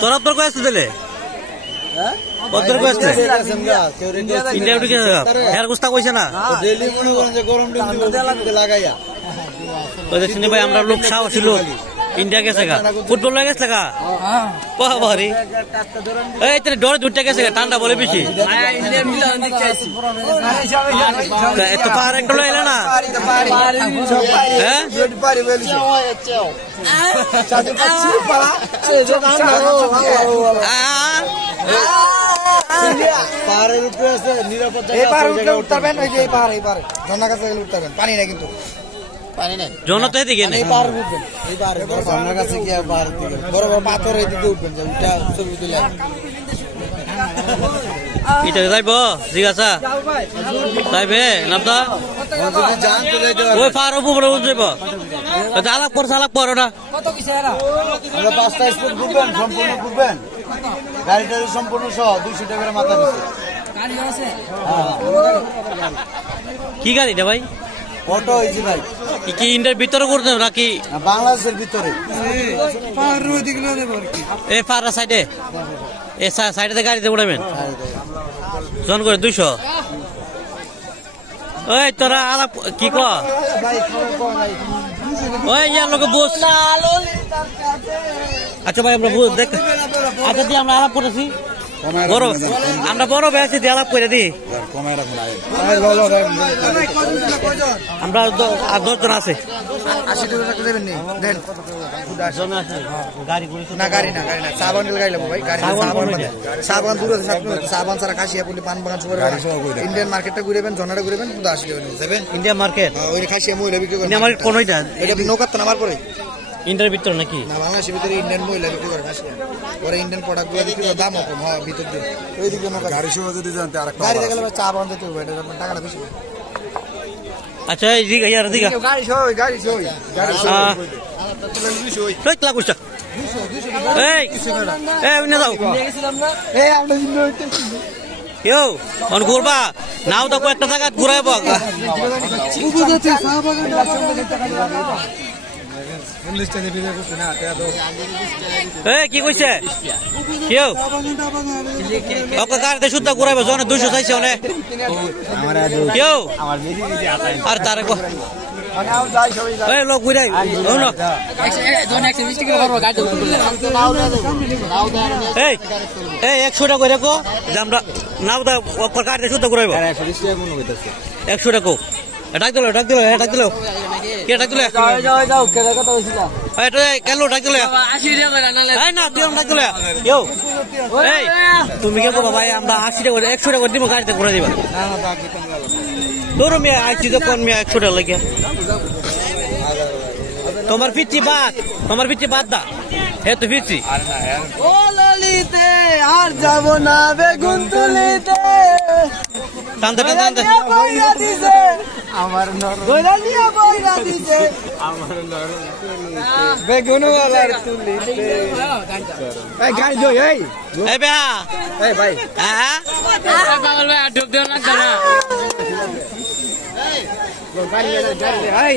তোরা তোর কয়ে আসতে দিলে ইন্ডিয়া উঠে হেয়ার গুস্তা কইছে না ভাই আমরা লোক সাহসী লোক ইন্ডিয়া গেছে গা ফুটবল হয়ে গেছে গা বাবারি এই তোর ডরে দুটা গেছে গা ঠান্ডা বলে বেশি এত পার একটা এলো না জোনা তো এদিকে নেই পাথর এদিকে উঠবেন এটা যাইব জিজ্ঞাসা যাইবে নামটা ওই পার উপরে উঠব আলাপ করছে আলাপ করো না পাঁচটা স্পিড ঘুরবেন সম্পূর্ণ ঘুরবেন গাড়িটা সম্পূর্ণ সহ 200 টাকার মাথা কি গাড়িটা ভাই অটো হয়েছে ভাই কি ইন্ডিয়ার ভিতরে করতে নাকি বাংলাদেশের ভিতরে এই পাড়া সাইডে এই সাইডে গাড়িতে উঠাবেন জন করে 200 ওই তোরা আলাপ কি ক ওই ইয়ার লোক বস আচ্ছা ভাই আমরা দেখ আচ্ছা দিয়ে আমরা আলাপ করেছি বড় আমরা বড় বেশি দিয়ে আলাপ করে দিই আমরা 10 জন আছে ইন্ডিয়ান মার্কেটটা ঘুরেবেন জনাটা ঘুরেবেন 80 টাকা ইন্ডিয়া মার্কেট ওই খাসিয়া মহিলা বিক্রি করেন ইন্ডিয়া মার্কেট কোন ওইটা এটা নৌকার তো নামার পরে ইন্ডিয়ার ভিতর নাকি না বাংলাদেশের ভিতরে ইন্ডিয়ান মহিলা বিক্রি করে খাসিয়া পরে ইন্ডিয়ান প্রোডাক্ট গুলো বিক্রি করে দাম কম হয় ভিতর দিয়ে ওই দিকে নৌকা গাড়ি সহ যদি জানতে আরেকটা গাড়ি দেখলে চা বান দিতে হবে এটা টাকাটা বেশি আচ্ছা এই দিকে ইয়ার দিকে গাড়ি সহ গাড়ি সহ ঠিক লাগুছ এই এই উনি দাও এই আমরা কেউ অন ঘুরবা নাও তো কয়েকটা জায়গা ঘুরাইব কি কইছে কেউ গাড়িতে শুদ্ধ ঘুরাইব জন 200 চাইছে অনেক কেউ আর তার লোক ঘুরাই এই 100 টাকা করে কো যে আমরা নাও দা গাড়িতে শুদ্ধ ঘুরাইব 100 টাকা ডাক দিল কে ডাক দিল কেন ডাক দিল না তুই ডাক দিল কেউ তুমি কে বলো ভাই আমরা 80 টাকা 100 টাকা দিব গাড়িতে ঘুরে দিবা তোর মেয়ে আইছি তো কোন মেয়ে 100 টাকা লাগে তোমার পিচ্ছি বাদ দা হে তো পিচ্ছি ও ললিতে আর যাব না বেগুন তুলিতে টানতে বইরা দিছে আমার নর গোলালিয়া বইরা দিছে আমার নর বেগুন ওয়ালার তুলিতে এই গাড়ি দই এই বেয়া এই ভাই হ্যাঁ পাগল ভাই ঢুক দেও না এই গাড়ি